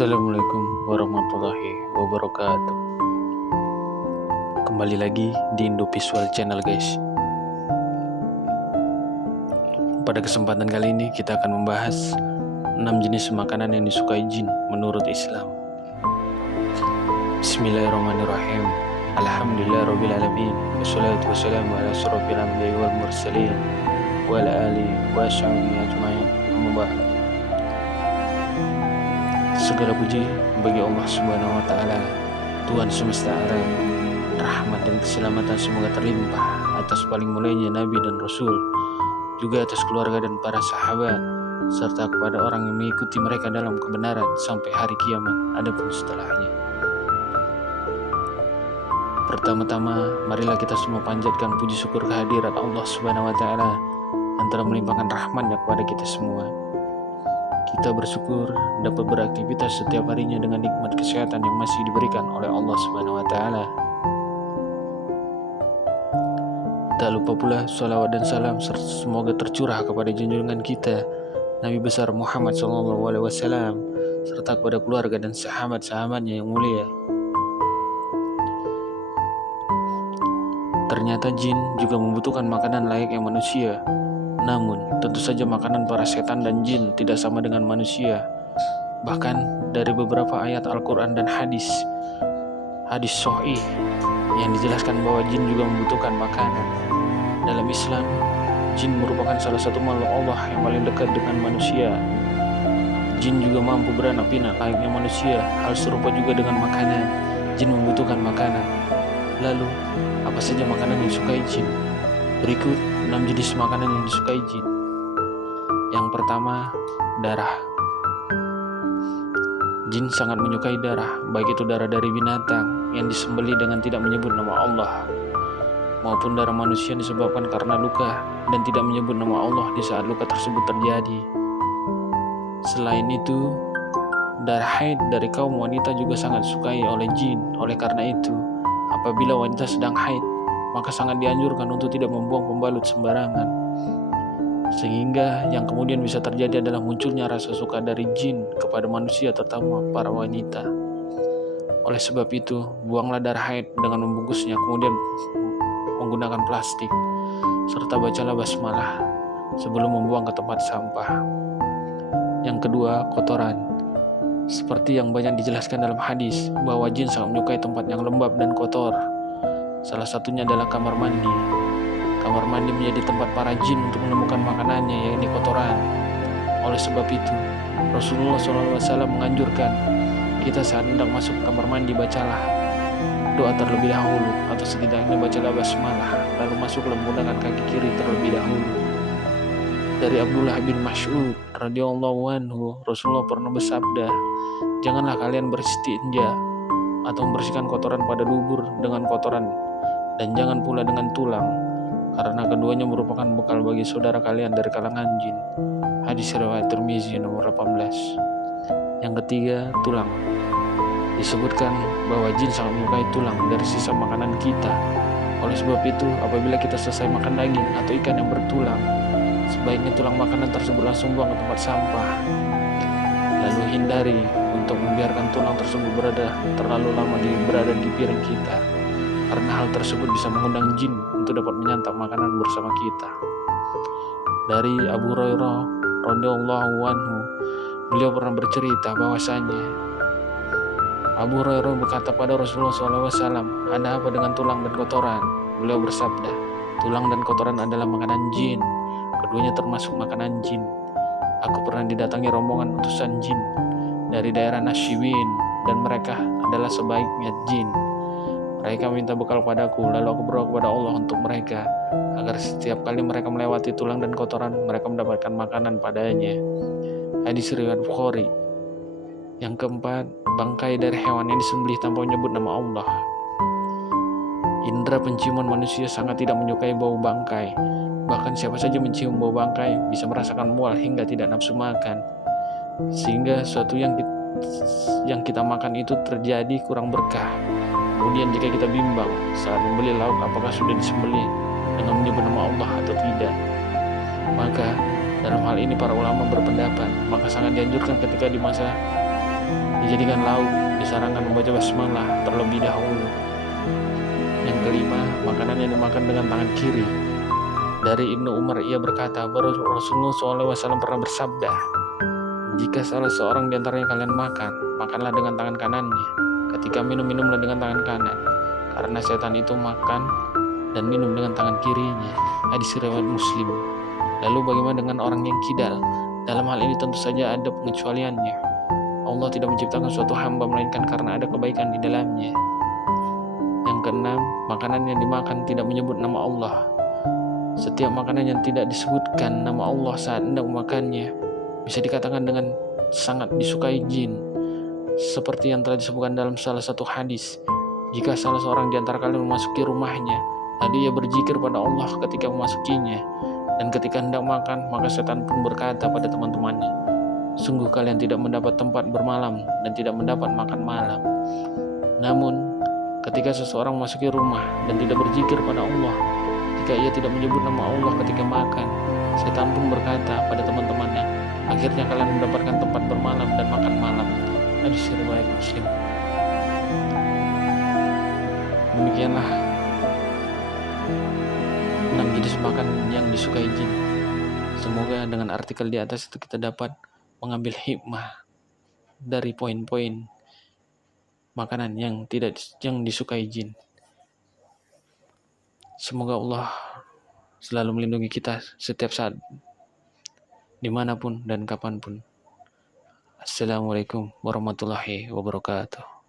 Assalamualaikum warahmatullahi wabarakatuh. Kembali lagi di Indo Visual Channel, guys. Pada kesempatan kali ini kita akan membahas 6 jenis makanan yang disukai jin menurut Islam. Bismillahirrahmanirrahim. Alhamdulillahirrabbilalamin. Wassalatu wassalamu ala asyrofil anbiya'i wal mursalin wa ala alihi wa sahbihi ajma'in. Amma ba'd. Segala puji bagi Allah Subhanahu wa taala, Tuhan semesta alam. Rahmat dan keselamatan semoga terlimpah atas paling mulianya nabi dan rasul, juga atas keluarga dan para sahabat, serta kepada orang yang mengikuti mereka dalam kebenaran sampai hari kiamat adapun setelahnya. Pertama-tama, marilah kita semua panjatkan puji syukur kehadirat Allah Subhanahu wa taala yang telah melimpahkan rahmat-Nya kepada kita semua. Kita bersyukur dapat beraktivitas setiap harinya dengan nikmat kesehatan yang masih diberikan oleh Allah Subhanahu wa taala. Tak lupa pula salawat dan salam semoga tercurah kepada junjungan kita Nabi besar Muhammad SAW, serta kepada keluarga dan sahabat-sahabatnya yang mulia. Ternyata jin juga membutuhkan makanan layaknya manusia. Namun, tentu saja makanan para setan dan jin tidak sama dengan manusia. Bahkan dari beberapa ayat Al-Quran dan hadis sahih yang dijelaskan bahwa jin juga membutuhkan makanan. Dalam Islam, jin merupakan salah satu makhluk Allah yang paling dekat dengan manusia. Jin juga mampu beranak pinak layaknya manusia. Hal serupa juga dengan makanan. Jin membutuhkan makanan. Lalu, apa saja makanan yang disukai jin? Berikut 6 jenis makanan yang disukai jin. Yang pertama, darah. Jin sangat menyukai darah, baik itu darah dari binatang yang disembelih dengan tidak menyebut nama Allah, maupun darah manusia yang disebabkan karena luka dan tidak menyebut nama Allah di saat luka tersebut terjadi. Selain itu, darah haid dari kaum wanita juga sangat disukai oleh jin. Oleh karena itu, apabila wanita sedang haid, maka sangat dianjurkan untuk tidak membuang pembalut sembarangan. Sehingga yang kemudian bisa terjadi adalah munculnya rasa suka dari jin kepada manusia, terutama para wanita. Oleh sebab itu, buanglah darah haid dengan membungkusnya, kemudian menggunakan plastik, serta bacalah basmalah sebelum membuang ke tempat sampah. Yang kedua, kotoran. Seperti yang banyak dijelaskan dalam hadis, bahwa jin sangat menyukai tempat yang lembab dan kotor. Salah satunya adalah kamar mandi. Kamar mandi menjadi tempat para jin untuk menemukan makanannya, yakni kotoran. Oleh sebab itu, Rasulullah SAW menganjurkan kita saat hendak masuk ke kamar mandi, bacalah doa terlebih dahulu, atau setidaknya bacalah basmalah, lalu masuklah menggunakan kaki kiri terlebih dahulu. Dari Abdullah bin Mas'ud radhiyallahu anhu, Rasulullah pernah bersabda, janganlah kalian beristinja atau membersihkan kotoran pada dubur dengan kotoran, dan jangan pula dengan tulang, karena keduanya merupakan bekal bagi saudara kalian dari kalangan jin. Hadis riwayat Tirmizi nomor 18. Yang ketiga, tulang. Disebutkan bahwa jin sangat menyukai tulang dari sisa makanan kita. Oleh sebab itu, apabila kita selesai makan daging atau ikan yang bertulang, sebaiknya tulang makanan tersebut langsung buang ke tempat sampah. Lalu hindari untuk membiarkan tulang tersebut terlalu lama berada di piring kita, karena hal tersebut bisa mengundang jin untuk dapat menyantap makanan bersama kita. Dari Abu Hurairah radhiyallahu anhu, beliau pernah bercerita bahwasanya Abu Hurairah berkata pada Rasulullah SAW, ada apa dengan tulang dan kotoran? Beliau bersabda, tulang dan kotoran adalah makanan jin. Keduanya termasuk makanan jin. Aku pernah didatangi rombongan utusan jin dari daerah Nasyibin, dan mereka adalah sebaiknya jin. Mereka minta bekal padaku, lalu aku berdoa kepada Allah untuk mereka, agar setiap kali mereka melewati tulang dan kotoran, mereka mendapatkan makanan padanya. Hadis riwayat Bukhari. Yang keempat, bangkai dari hewan yang disembelih tanpa menyebut nama Allah. Indra penciuman manusia sangat tidak menyukai bau bangkai. Bahkan siapa saja mencium bau bangkai bisa merasakan mual hingga tidak nafsu makan. Sehingga sesuatu yang kita makan itu terjadi kurang berkah. Kemudian jika kita bimbang saat membeli lauk apakah sudah disembelih dengan menyebut nama Allah atau tidak, maka dalam hal ini para ulama berpendapat maka sangat dianjurkan ketika di masa Dijadikan lauk, disarankan membaca basmalah terlebih dahulu. Yang kelima, makanan yang dimakan dengan tangan kiri. Dari Ibnu Umar ia berkata, Rasulullah SAW pernah bersabda, jika salah seorang di antaranya kalian makan, makanlah dengan tangan kanannya. Ketika minum, minumlah dengan tangan kanan. Karena setan itu makan dan minum dengan tangan kirinya. Hadis riwayat Muslim. Lalu bagaimana dengan orang yang kidal? Dalam hal ini tentu saja ada pengecualiannya. Allah tidak menciptakan suatu hamba melainkan karena ada kebaikan di dalamnya. Yang keenam, makanan yang dimakan tidak menyebut nama Allah. Setiap makanan yang tidak disebutkan nama Allah saat hendak memakannya bisa dikatakan dengan sangat disukai jin. Seperti yang telah disebutkan dalam salah satu hadis, jika salah seorang di antara kalian memasuki rumahnya, lalu ia berzikir pada Allah ketika memasukinya, dan ketika hendak makan, maka setan pun berkata pada teman-temannya, sungguh kalian tidak mendapat tempat bermalam dan tidak mendapat makan malam. Namun, ketika seseorang memasuki rumah dan tidak berzikir pada Allah, jika ia tidak menyebut nama Allah ketika makan, setan pun berkata pada teman-temannya, akhirnya kalian mendapatkan tempat bermalam dan makan malam. Hadis riwayat Muslim. Demikianlah 6 jenis makanan yang disukai jin. Semoga dengan artikel di atas itu kita dapat mengambil hikmah dari poin-poin makanan yang disukai jin. Semoga Allah selalu melindungi kita setiap saat, dimanapun dan kapanpun. Assalamualaikum warahmatullahi wabarakatuh.